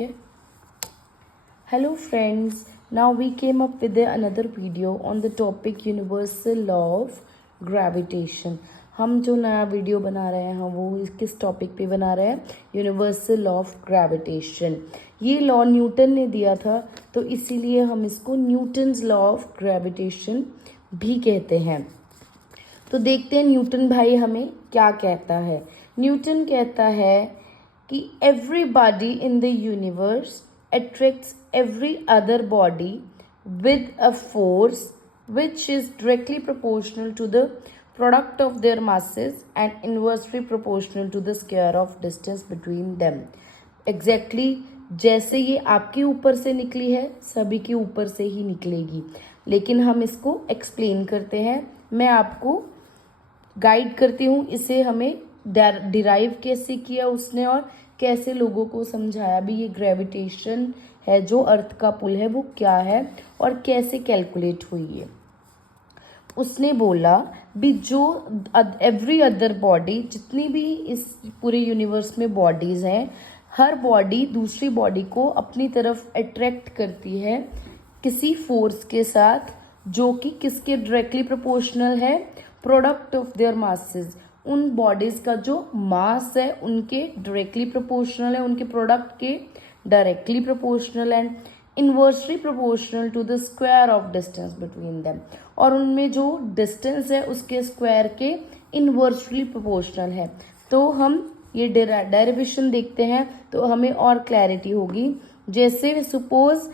ठीक है. Hello friends, now we came up with another video on the topic universal law of gravitation. हम जो नया video बना रहे हैं वो किस टॉपिक पे बना रहे हैं? Universal law of gravitation. ये लॉ न्यूटन ने दिया था, तो इसीलिए हम इसको न्यूटन्स लॉ ऑफ ग्रेविटेशन भी कहते हैं. तो देखते हैं न्यूटन भाई हमें क्या कहता है. न्यूटन कहता है कि everybody in the universe attracts every other body with a force which is directly proportional to the product of their masses and inversely proportional to the square of distance between them. Exactly जैसे ये आपके ऊपर से निकली है सभी के ऊपर से ही निकलेगी, लेकिन हम इसको एक्सप्लेन करते हैं. मैं आपको गाइड करती हूँ इसे हमें डिराइव कैसे किया उसने और कैसे लोगों को समझाया भी ये ग्रेविटेशन है जो अर्थ का पुल है वो क्या है और कैसे कैलकुलेट हुई है. उसने बोला भी जो एवरी अदर बॉडी, जितनी भी इस पूरे यूनिवर्स में बॉडीज हैं, हर बॉडी दूसरी बॉडी को अपनी तरफ अट्रैक्ट करती है किसी फोर्स के साथ जो कि किसके डायरेक्टली प्रोपोर्शनल है? Product of their masses. उन बॉडीज का जो मास है उनके डायरेक्टली प्रोपोर्शनल है, उनके प्रोडक्ट के directly proportional and inversely proportional to the square of distance between them. और उनमें जो डिस्टेंस है उसके स्क्वायर के इनवर्सली प्रोपोर्शनल है. तो हम ये डेरिवेशन देखते हैं तो हमें और क्लैरिटी होगी. जैसे सपोज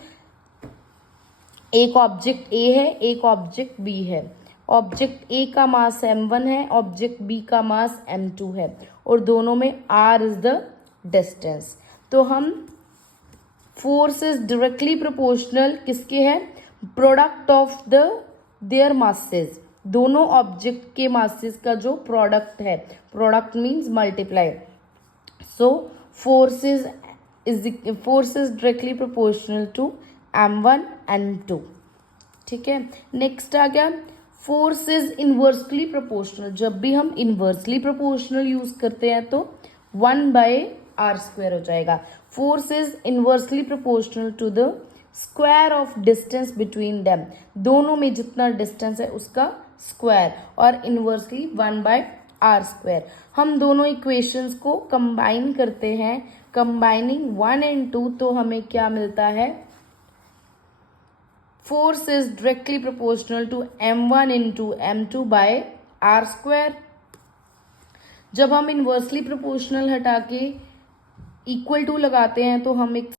एक ऑब्जेक्ट ए है, एक ऑब्जेक्ट बी है. ऑब्जेक्ट ए का मास m1 है, ऑब्जेक्ट बी का मास m2 है और दोनों में r इज द डिस्टेंस. तो हम फोर्स इज डायरेक्टली प्रोपोर्शनल किसके है? Product of their masses. दोनों ऑब्जेक्ट के मासेस का जो प्रोडक्ट है, product means multiply. So force is directly proportional to m1 m2. ठीक है. नेक्स्ट आ गया फोर्स इज इनवर्सली प्रोपोर्शनल. जब भी हम इनवर्सली प्रोपोर्शनल यूज करते हैं तो 1/r² हो जाएगा. Force is inversely proportional to the square of distance between them. दोनों में जितना डिस्टेंस है उसका स्क्वायर और इनवर्सली 1/r². हम दोनों इक्वेशंस को कंबाइन करते हैं. कंबाइनिंग 1 and 2 तो हमें क्या मिलता है? Force is directly proportional to m1 into m2 by r². जब हम इनवर्सली प्रोपोर्शनल हटा के इक्वल टू लगाते हैं तो हम एक